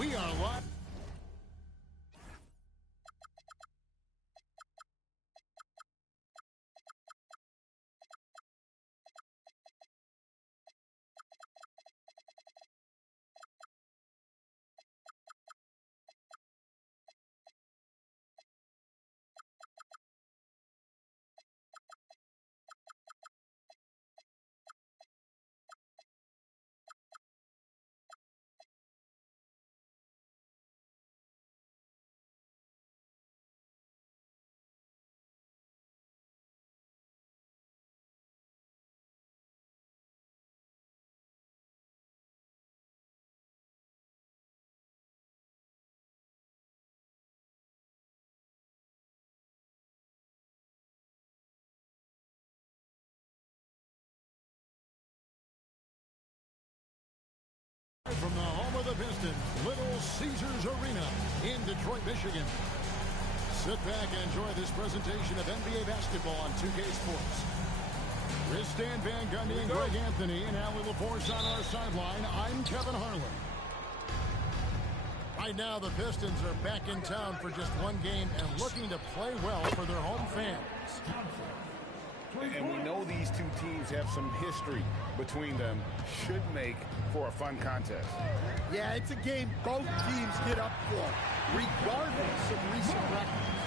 We are live. From the home of the Pistons, Little Caesars Arena in Detroit, Michigan. Sit back and enjoy this presentation of NBA basketball on 2K Sports. With Stan Van Gundy and Greg Anthony and Allie LaForce on our sideline, I'm Kevin Harlan. Right now, the Pistons are back in town for just one game and looking to play well for their home fans. And we know these two teams have some history between them. Should make for a fun contest. Yeah, it's a game both teams get up for, regardless of recent records.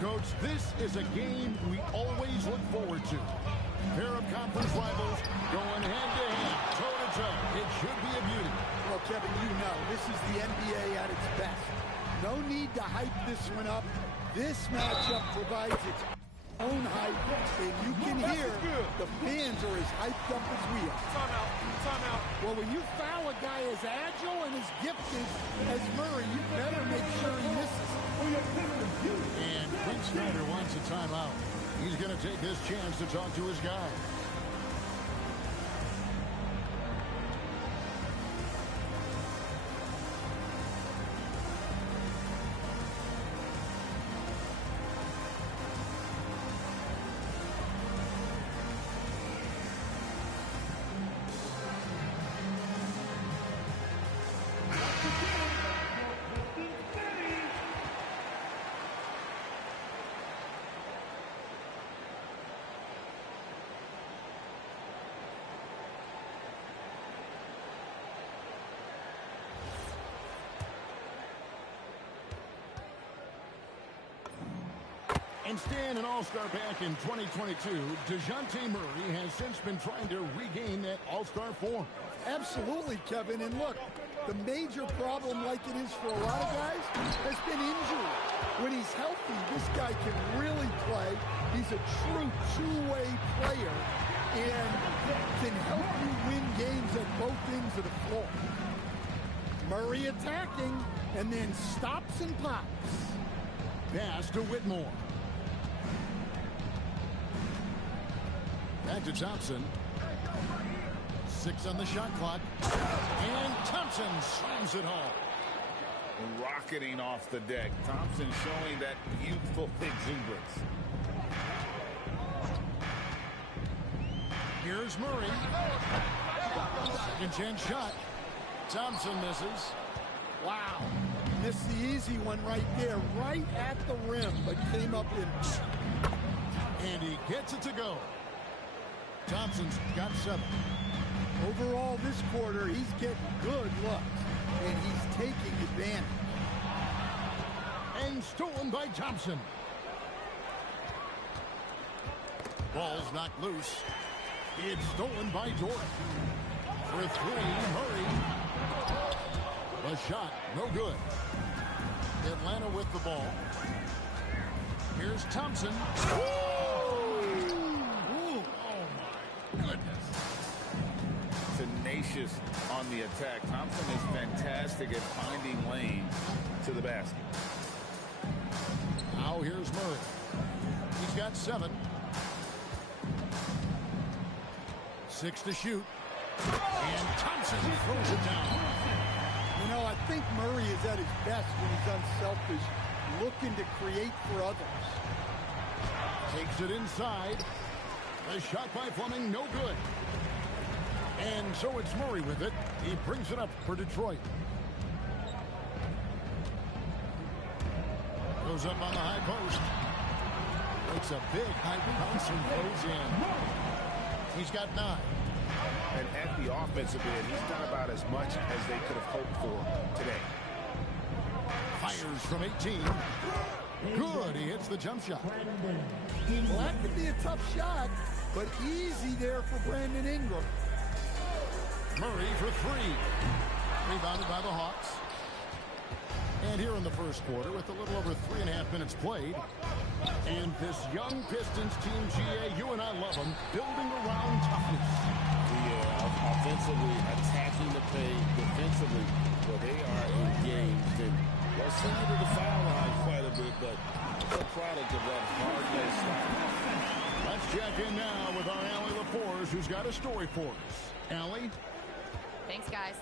Coach, this is a game we always look forward to. Pair of conference rivals going head-to-head, toe-to-toe. It should be a beauty. Well, Kevin, you know, this is the NBA at its best. No need to hype this one up. This matchup provides its own hype, and you can hear the fans are as hyped up as we are. Time out. Well, when you foul a guy as agile and as gifted as Murray, you better make sure he misses. And Quinn Snyder wants a timeout. He's going to take this chance to talk to his guy. And Stan, an all-star back in 2022, DeJounte Murray has since been trying to regain that all-star form. Absolutely, Kevin. And look, the major problem, like it is for a lot of guys, has been injury. When he's healthy, this guy can really play. He's a true two-way player and can help you win games at both ends of the floor. Murray attacking and then stops and pops. Pass to Whitmore. Back to Thompson. 6 on the shot clock. And Thompson slams it home. Rocketing off the deck. Thompson showing that youthful exuberance. Here's Murray. Second chance shot. Thompson misses. Wow. Missed the easy one right there, right at the rim, but came up in. And he gets it to go. Thompson's got 7. Overall, this quarter, he's getting good looks, and he's taking advantage. And stolen by Thompson. Ball's knocked loose. It's stolen by Dort. For 3, Murray. The shot, no good. Atlanta with the ball. Here's Thompson. Goodness. Tenacious on the attack. Thompson is fantastic at finding lanes to the basket. Now here's Murray. He's got 7. 6 to shoot. And Thompson throws it down. You know, I think Murray is at his best when he's unselfish, looking to create for others. Takes it inside. The shot by Fleming, no good. And so it's Murray with it. He brings it up for Detroit. Goes up on the high post. Makes a big high bounce and goes in. He's got 9. And at the offensive end, he's done about as much as they could have hoped for today. Fires from 18. Good. He hits the jump shot. Well, that could be a tough shot, but easy there for Brandon Ingram. Murray for 3. Rebounded by the Hawks. And here in the first quarter, with a little over 3.5 minutes played, and this young Pistons team, GA, you and I love them, building around toughness. Yeah, offensively, attacking the paint, defensively, well, they are engaged. And they'll send you to the foul line quite a bit, but a product of that hard-nosed style. Let's check in now with our Allie LaForce, who's got a story for us. Allie? Thanks, guys.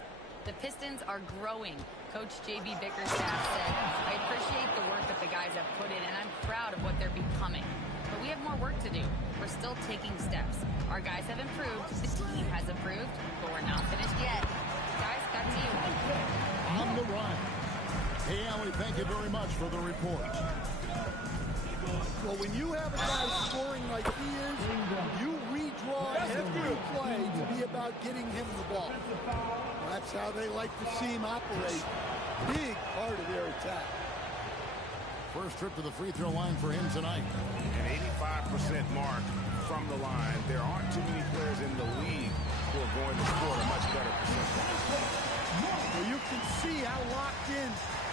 The Pistons are growing. Coach J.B. Bickerstaff said, I appreciate the work that the guys have put in, and I'm proud of what they're becoming. But we have more work to do. We're still taking steps. Our guys have improved. The team has improved, but we're not finished yet. Guys, back to you. On the run. Hey, Allie, thank you very much for the report. Well, when you have a guy scoring like he is, you redraw every play to be about getting him the ball. That's how they like to see him operate. Big part of their attack. First trip to the free throw line for him tonight. An 85% mark from the line. There aren't too many players in the league who are going to score a much better percentage. Well, you can see how locked in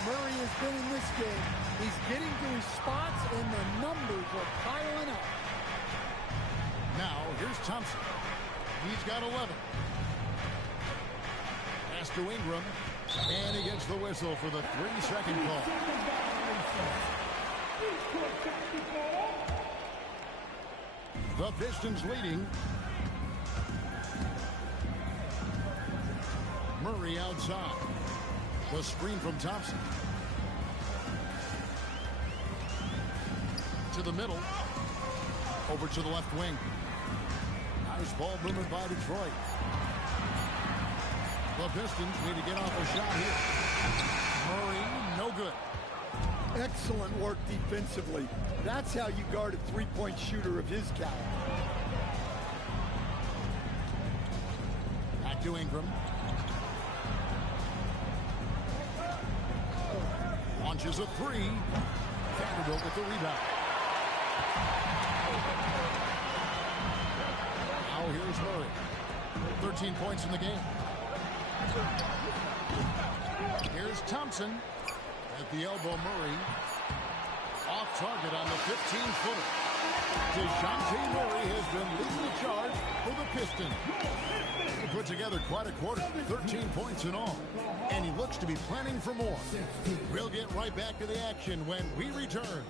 Murray has been in this game. He's getting to his spots, and the numbers are piling up. Now, here's Thompson. He's got 11. Pass to Ingram, and he gets the whistle for the 3-second call. The Pistons leading. Murray outside. The screen from Thompson. To the middle. Over to the left wing. Nice ball movement by Detroit. The Pistons need to get off a shot here. Murray, no good. Excellent work defensively. That's how you guard a three-point shooter of his caliber. Back to Ingram. Launches a 3. Vanderbilt with the rebound. Now here's Murray. 13 points in the game. Here's Thompson. At the elbow, Murray. Off target on the 15-footer. DeJounte Murray has been leading the charge for the Pistons. He put together quite a quarter, 13 points in all. And he looks to be planning for more. We'll get right back to the action when we return.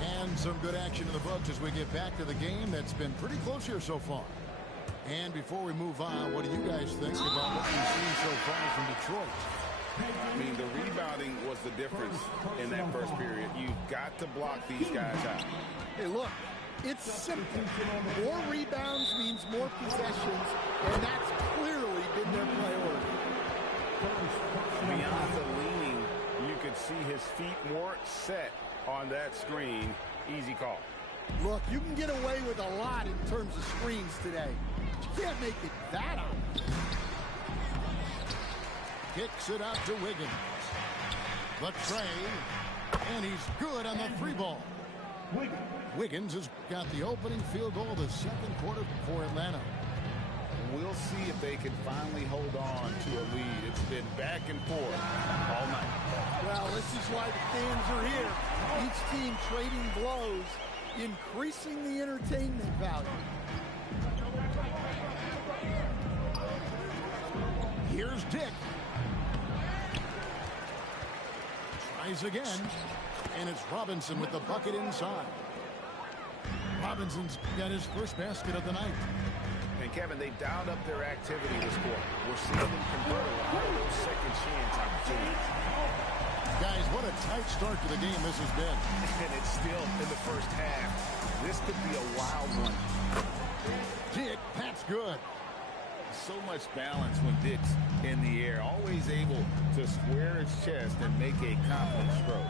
And some good action in the books as we get back to the game that's been pretty close here so far. And before we move on, what do you guys think about what we've seen so far from Detroit? I mean, the rebounding was the difference in that first period. You've got to block these guys out. Hey, look, it's simple. More rebounds means more possessions, and that's clearly been their priority. Beyond the leaning, you could see his feet more set on that screen. Easy call. Look, you can get away with a lot in terms of screens today. You can't make it that obvious. Kicks it out to Wiggins. The tray, and he's good on the 3 ball. Wiggins has got the opening field goal of the second quarter for Atlanta. We'll see if they can finally hold on to a lead. It's been back and forth all night. Well, this is why the fans are here. Each team trading blows, increasing the entertainment value. Here's Dick. Tries again, and it's Robinson with the bucket inside. Robinson's got his first basket of the night. And Kevin, they dialed up their activity this quarter. We're seeing them convert a lot of those second chance opportunities. Guys, what a tight start to the game this has been. And it's still in the first half. This could be a wild one. Dick, that's good. So much balance when Dick's in the air. Always able to square his chest and make a confident stroke.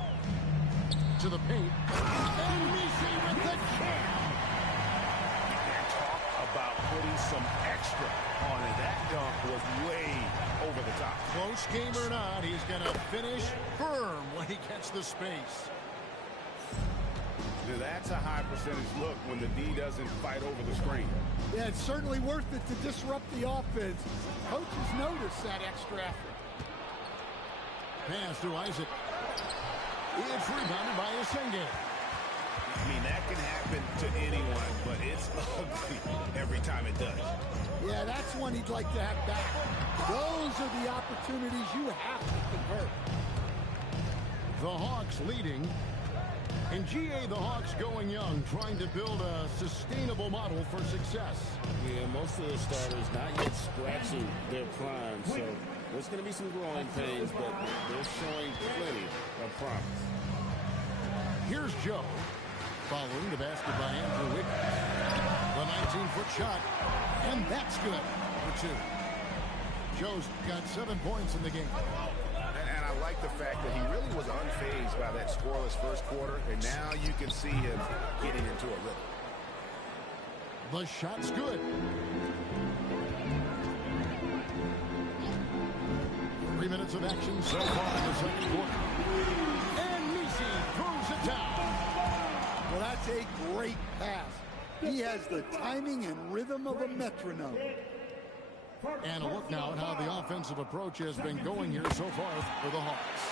To the paint. And Messi with the jam. And talk about putting some extra on it. That dunk was way over the top. Close game or not, he's going to finish firm when he gets the space. Dude, that's a high percentage look when the D doesn't fight over the screen. Yeah, it's certainly worth it to disrupt the offense. Coaches notice that extra effort. Pass to Isaac. It's rebounded by Isenge. I mean, that can happen to anyone, but it's ugly every time it does. Yeah, that's one he'd like to have back. Those are the opportunities you have to convert. The Hawks leading. In GA, the Hawks going young, trying to build a sustainable model for success. Yeah, most of the starters not yet scratching their prime, so there's going to be some growing pains, but they're showing plenty of promise. Here's Joe, following the basket by Andrew Wiggins. The 19-foot shot, and that's good for two. Joe's got 7 points in the game. And I like the fact that he really was unfazed by that scoreless first quarter, and now you can see him getting into a rhythm. The shot's good. 3 minutes of action so far in the second quarter. And Messi throws it down. Well, that's a great pass. He has the timing and rhythm of a metronome. And a look now at how the offensive approach has been going here so far for the Hawks.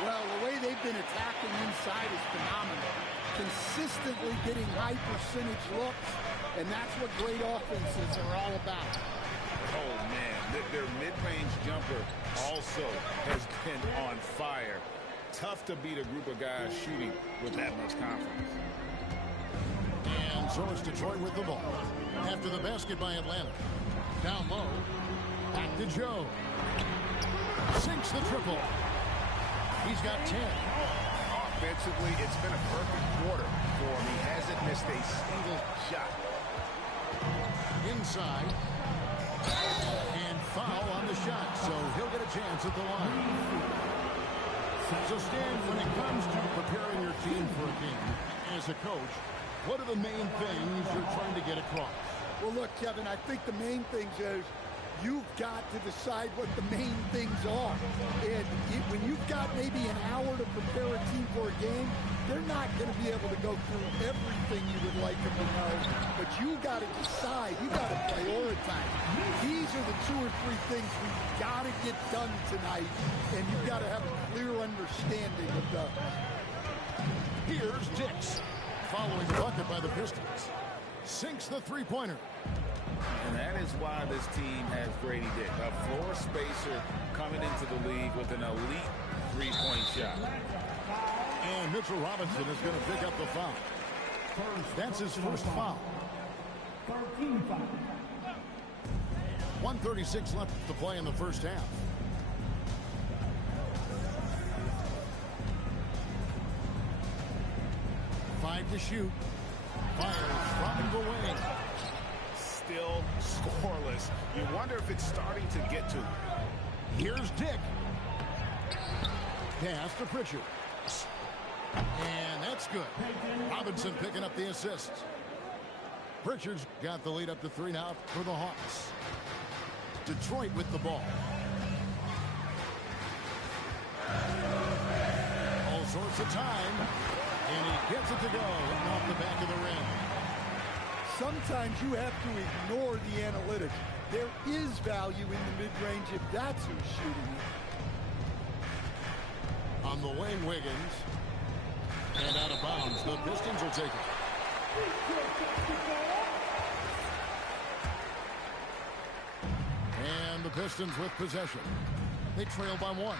Well, the way they've been attacking inside is phenomenal. Consistently getting high percentage looks, and that's what great offenses are all about. Oh, man, their mid-range jumper also has been on fire. Tough to beat a group of guys shooting with that much confidence. And so it's Detroit with the ball. After the basket by Atlanta. Down low. Back to Joe. Sinks the triple. He's got 10. Offensively, it's been a perfect quarter for him. He hasn't missed a single shot. Inside. And foul on the shot, so he'll get a chance at the line. So, Stan, when it comes to preparing your team for a game, as a coach, what are the main things you're trying to get across? Well, look, Kevin, I think the main things is you've got to decide what the main things are. And when you've got maybe an hour to prepare a team for a game, they're not going to be able to go through everything you would like them to know. But you got to decide. You got to prioritize. These are the 2 or 3 things we've got to get done tonight, and you've got to have a clear understanding of those. Here's Dix, following the bucket by the Pistons. Sinks the three-pointer. And that is why this team has Grady Dick, a floor spacer coming into the league with an elite three-point shot. And Mitchell Robinson is going to pick up the foul. That's his first foul. 1:36 left to play in the first half. Five to shoot. Fires from the wing. Still scoreless. You wonder if it's starting to get to him. Here's Dick. Pass to Pritchard. And that's good. Robinson picking up the assist. Pritchard's got the lead up to 3 now for the Hawks. Detroit with the ball. All sorts of time. And he gets it to go off the back of the rim. Sometimes you have to ignore the analytics. There is value in the mid-range if that's who's shooting it. On the wing, Wiggins. And out of bounds. The Pistons will take it. And the Pistons with possession. They trail by 1.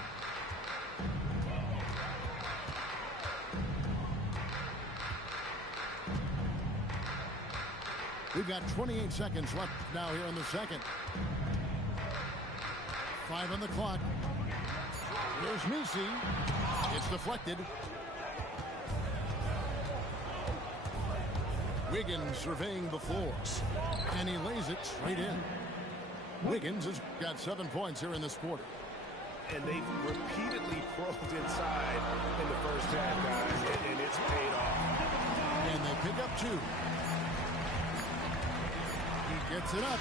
We've got 28 seconds left now here in the second. 5 on the clock. Here's Messi. deflected. Wiggins surveying the floors. And he lays it straight in. Wiggins has got 7 points here in this quarter. And they've repeatedly probed inside in the first half, guys, and it's paid off. And they pick up 2. He gets it up.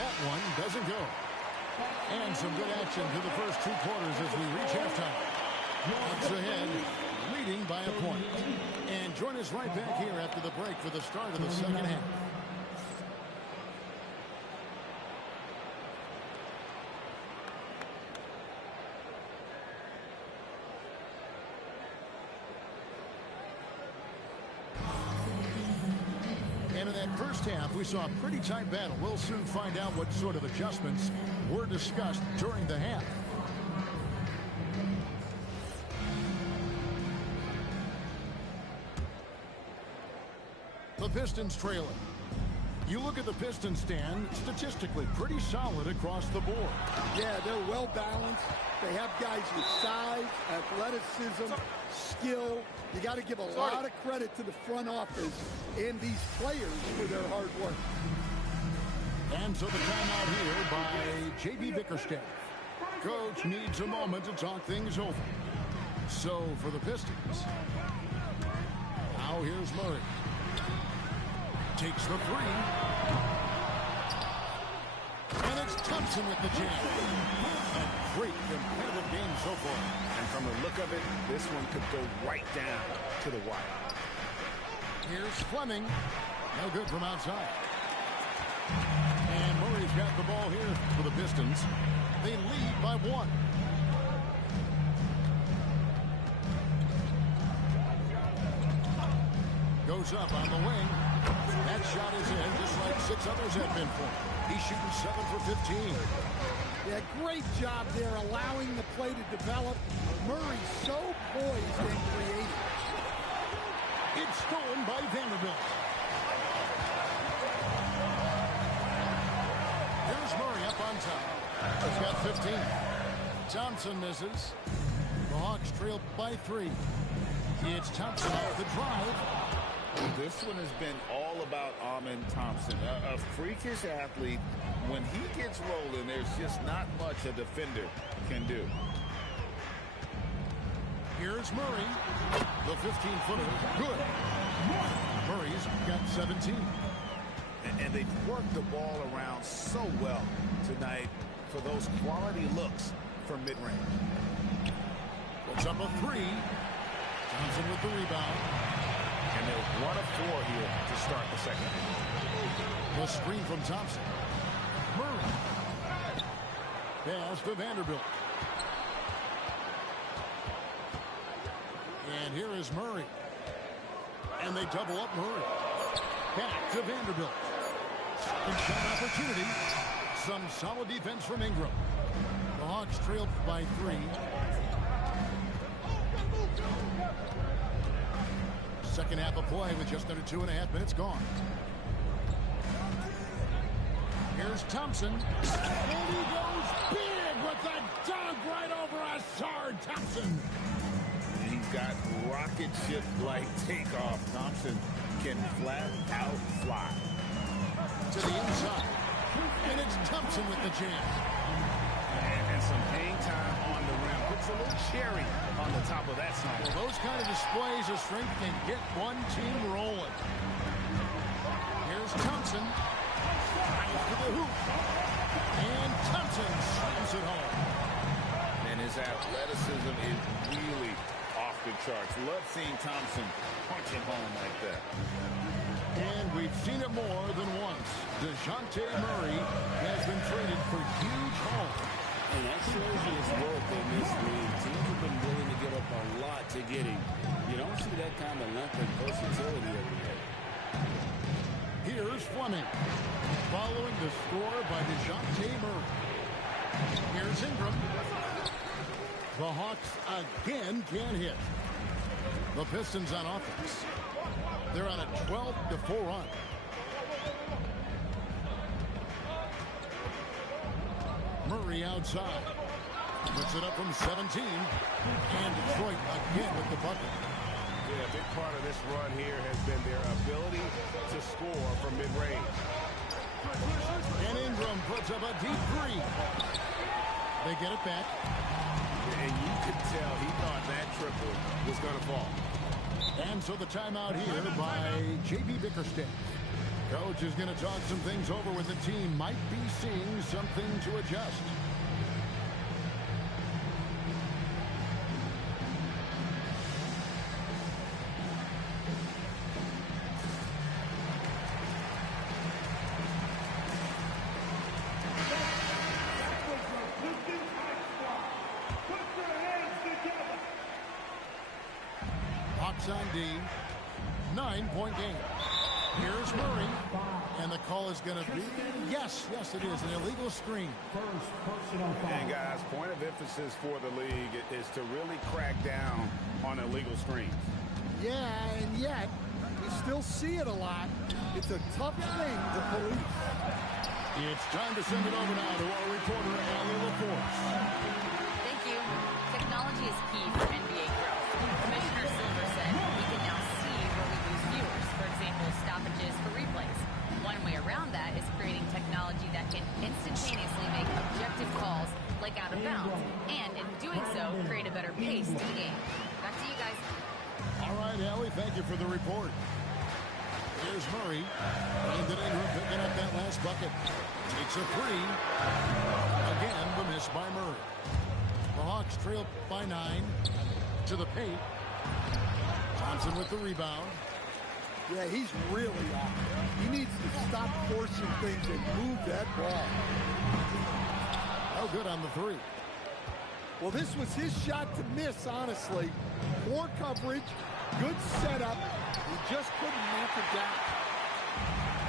That one doesn't go. And some good action to the first 2 quarters as we reach halftime. Bucks ahead, leading by a point. And join us right back here after the break for the start of the second half. And in that first half, we saw a pretty tight battle. We'll soon find out what sort of adjustments were discussed during the half. The Pistons trailing. You look at the Pistons stand, statistically pretty solid across the board. Yeah, they're well balanced. They have guys with size, athleticism, skill. You got to give a lot of credit to the front office and these players for their hard work. And so the timeout here by J.B. Bickerstaff. Coach needs a moment to talk things over. So for the Pistons, now here's Murray. Takes the 3. And it's Thompson with the jam. A great competitive game so far. And from the look of it, this one could go right down to the wire. Here's Fleming. No good from outside. And Murray's got the ball here for the Pistons. They lead by 1. Goes up on the wing. That shot is in just like 6 others have been for him. He's shooting 7 for 15. Yeah, great job there allowing the play to develop. Murray's so poised and creative. It's stolen by Vanderbilt. Here's Murray up on top. He's got 15. Thompson misses. The Hawks trail by 3. It's Thompson off the drive. This one has been all about Amen Thompson, a freakish athlete. When he gets rolling, there's just not much a defender can do. Here's Murray. The 15-footer. Good. Murray's got 17. And they've worked the ball around so well tonight for those quality looks from mid-range. Puts up a 3. Thompson with the rebound. And they're 1 of 4 here to start the second. The screen from Thompson. Murray. Pass to Vanderbilt. And here is Murray. And they double up Murray. Back to Vanderbilt. Second shot opportunity. Some solid defense from Ingram. The Hawks trailed by 3. Second half of play with just under 2.5 minutes gone. Here's Thompson. And he goes big with the dunk right over Asard. Thompson. And he's got rocket ship-like takeoff. Thompson can flat out fly. To the inside. And it's Thompson with the jam. And some hang time on the rim. Puts a little cherry on the top of that song. Well, those kind of displays of strength can get one team rolling. Here's Thompson. To the hoop. And Thompson slams it home. And his athleticism is really off the charts. Love seeing Thompson punch it home like that. And we've seen it more than once. DeJounte Murray has been traded for huge haul. And that shows you his worth in this league. Teams have been willing to give up a lot to get him. You don't see that kind of length and versatility every day. Here's Fleming. Following the score by DeJounte Murray. Here's Ingram. The Hawks again can't hit. The Pistons on offense. They're on a 12-4 run. Murray outside. Puts it up from 17. And Detroit again with the bucket. Yeah, a big part of this run here has been their ability to score from mid-range. And Ingram puts up a deep three. They get it back. And you could tell he thought that triple was going to fall. And so the timeout here by J.B. Bickerstaff. Coach is going to talk some things over with the team. Might be seeing something to adjust. Hawks on D. 9-point game. Here's Murray. And the call is going to be, yes, it is, an illegal screen. And guys, point of emphasis for the league is to really crack down on illegal screens. Yeah, and yet, you still see it a lot. It's a tough thing to police. It's time to send it over now to our reporter, Allie LaForce. Thank you. Technology is key for NBA growth. Commissioner Silver said we can now see where we lose viewers. For example, stoppages for replays. One way around that is creating technology that can instantaneously make objective calls like out of bounds, and in doing so, create a better pace to the game. Back to you guys. All right, Allie, thank you for the report. Here's Murray. Brandon Ingram picking up that last bucket. Takes a three. Again, the miss by Murray. The Hawks trail by 9 to the paint. Thompson with the rebound. Yeah, he's really off. He needs to stop forcing things and move that ball. Oh, good on the three. Well, this was his shot to miss, honestly. Poor coverage, good setup. He just couldn't knock it down.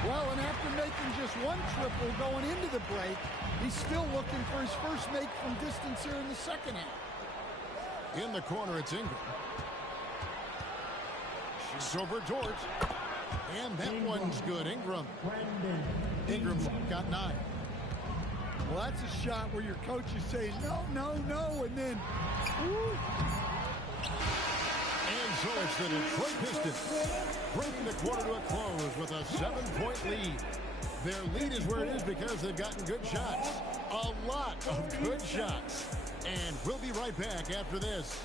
Well, and after making just one triple going into the break, he's still looking for his first make from distance here in the second half. In the corner, it's Ingram. Shoots over George. And that one's good. Ingram's got 9. Well, that's a shot where your coach is saying, no, and then, woo. And so it's the Detroit Pistons bringing the quarter to a close with a 7-point lead. Their lead is where it is because they've gotten good shots. A lot of good shots. And we'll be right back after this.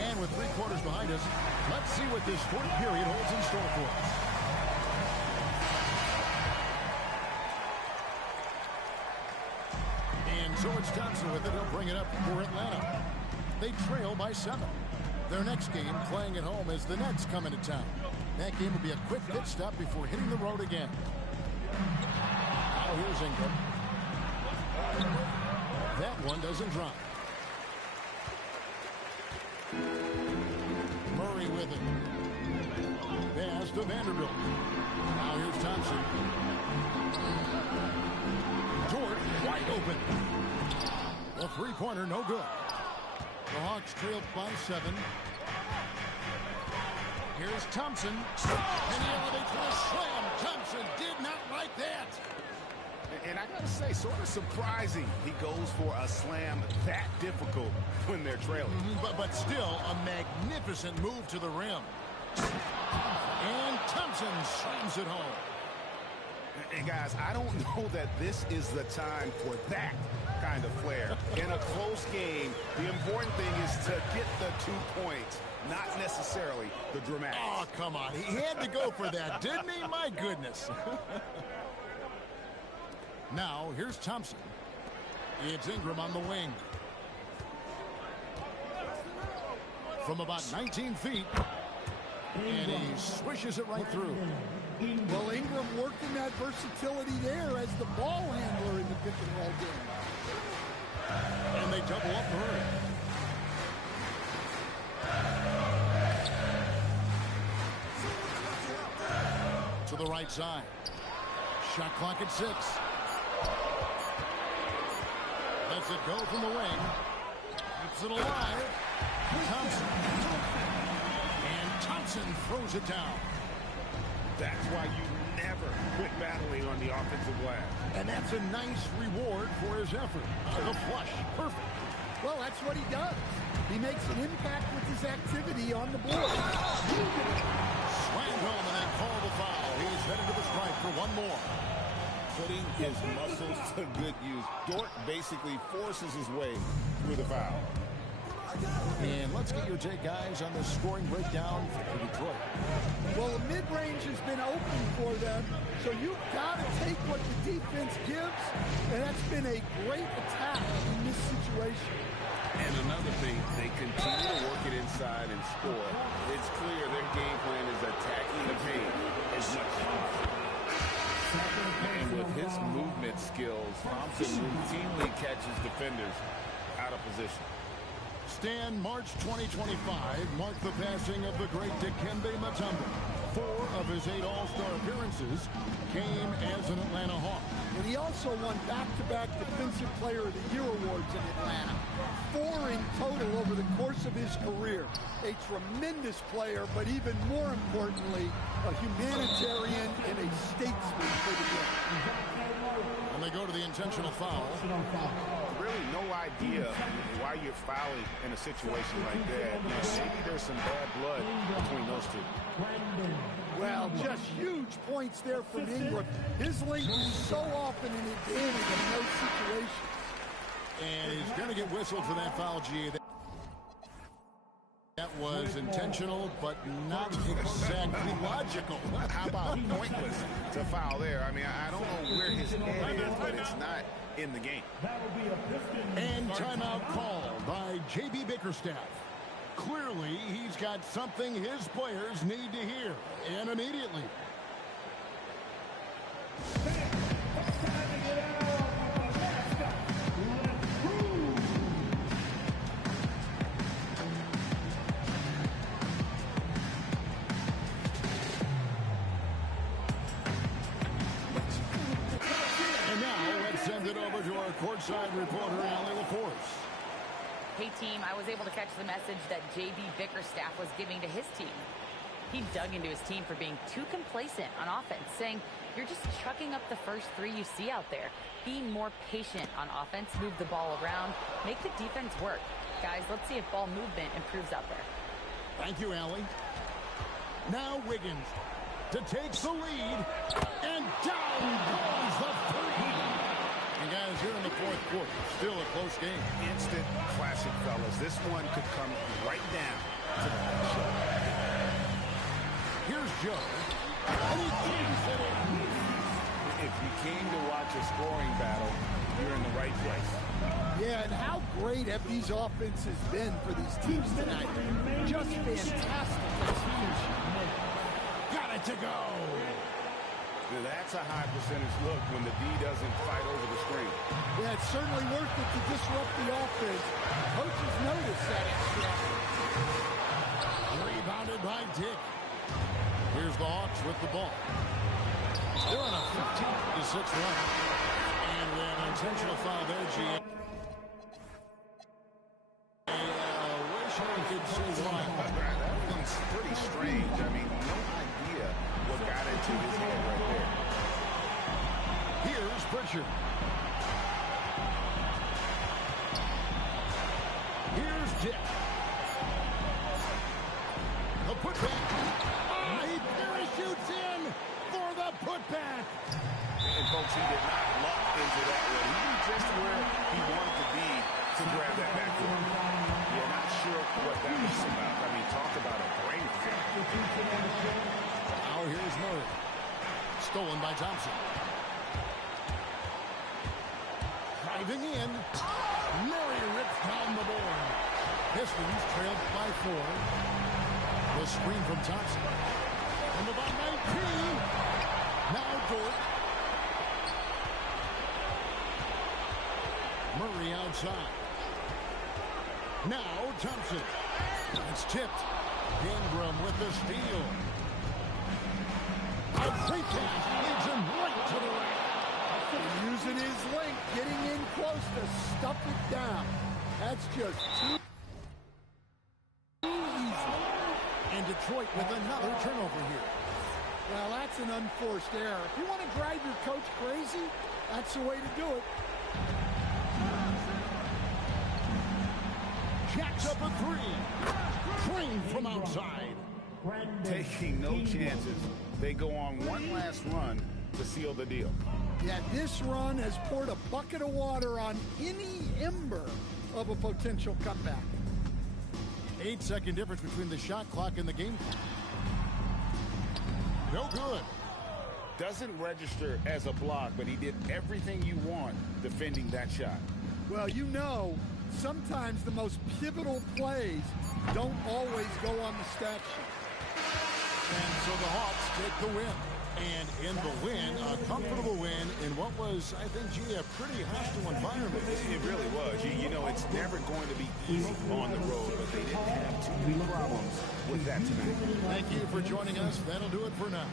And with 3 quarters behind us, let's see what this fourth period holds in store for us. And so it's Thompson with it. He'll bring it up for Atlanta. They trail by 7. Their next game, playing at home, is the Nets coming to town. That game will be a quick pit stop before hitting the road again. Now here's Ingram. That one doesn't drop. Murray with it. Pass to Vanderbilt. Now here's Thompson. George wide open. The three-pointer no good. The Hawks trailed by 7. Here's Thompson. And he elevates with a slam. Thompson did not like that. And I got to say, sort of surprising he goes for a slam that difficult when they're trailing. But still, a magnificent move to the rim. And Thompson slams it home. And guys, I don't know that this is the time for that kind of flair. In a close game, the important thing is to get the 2 points, not necessarily the dramatic. Oh, come on. He had to go for that, didn't he? My goodness. Now, here's Thompson. It's Ingram on the wing. From about 19 feet. And he swishes it right through. Well, Ingram working that versatility there as the ball handler in the pick and roll game. And they double up Murray. To the right side. Shot clock at 6. Lets it go from the wing. Keeps it alive. Thompson. And Thompson throws it down. That's why you never quit battling on the offensive glass. And that's a nice reward for his effort. The flush. Perfect. Well, that's what he does. He makes an impact with his activity on the board. Slammed home and then called the foul. He's headed to the strike for one more. Putting his muscles to good use. Dort basically forces his way through the foul. And let's get your take, guys, on the scoring breakdown for Detroit. Well, the mid-range has been open for them, so you've got to take what the defense gives, and that's been a great attack in this situation. And another thing, they continue to work it inside and score. It's clear their game plan is attacking the paint as much as possible. And with his movement skills, Thompson routinely catches defenders out of position. Stan, March 2025 marked the passing of the great Dikembe Mutombo. 4 of his 8 All-Star appearances came as an Atlanta Hawk. And he also won back-to-back Defensive Player of the Year awards in Atlanta. 4 in total over the course of his career. A tremendous player, but even more importantly, a humanitarian and a statesman for the game. And they go to the intentional foul. Really no idea why you're fouling in a situation like that. Maybe there's some bad blood between those two. Well, just huge points there from Ingram. His length is so often an advantage in those situations. And he's going to get whistled for that foul, G. That was intentional, but not exactly logical. How about pointless to foul there? I mean, I don't know where his head is, but it's not in the game. And timeout called by J.B. Bickerstaff. Clearly, he's got something his players need to hear, and immediately. And now, let's send it over to our courtside reporter, Allie LaForce. Hey, team, I was able to catch the message that J.B. Bickerstaff was giving to his team. He dug into his team for being too complacent on offense, saying, you're just chucking up the first 3 you see out there. Be more patient on offense, move the ball around, make the defense work. Guys, let's see if ball movement improves out there. Thank you, Allie. Now Wiggins to take the lead, and down goes the 3. And guys, here in the 4th quarter, still a close game. Instant classic, fellas. This one could come right down to the last shot. Here's Joe, and he keeps it in. If you came to watch a scoring battle, you're in the right place. Yeah, and how great have these offenses been for these teams tonight? Just fantastic execution. Got it to go. That's a high percentage look when the D doesn't fight over the screen. Yeah, it's certainly worth it to disrupt the offense. Coaches notice that extra effort. Rebounded by Dick. Here's the Hawks with the ball. They're on a 15-6 run. And we have an intentional foul there, G. I wish I could say why. That one's pretty strange. I mean, no idea what got into his head right there. Here's Pritchard. Here's Dick. The putback. He parachutes in for the putback. And folks, he did not luck into that one. He knew just where he wanted to be to grab that backboard. Yeah, not sure what that was about. I mean, talk about a brain fart. Now here's Murray. Stolen by Thompson. Driving in. Murray rips down the board. Pistons trailed by 4. The screen from Thompson. From about 19. Now Dort. Murray outside. Now Thompson. It's tipped. Ingram with the steal. A free pass leads him right to the rack. Using his length, getting in close to stuff it down. That's just too easy. And Detroit with another turnover here. Well, that's an unforced error. If you want to drive your coach crazy, that's the way to do it. Jacks up a three. Trained from outside. Taking no chances. They go on one last run to seal the deal. Yeah, this run has poured a bucket of water on any ember of a potential comeback. 8-second difference between the shot clock and the game clock. No good. Doesn't register as a block, but he did everything you want defending that shot. Well, you know, sometimes the most pivotal plays don't always go on the stat sheet. And so the Hawks take the win. And in the win, a comfortable win in what was, I think, gee, a pretty hostile environment. It really was. You know, it's never going to be easy on the road, but they didn't have too many problems with that tonight. Thank you for joining us. That'll do it for now.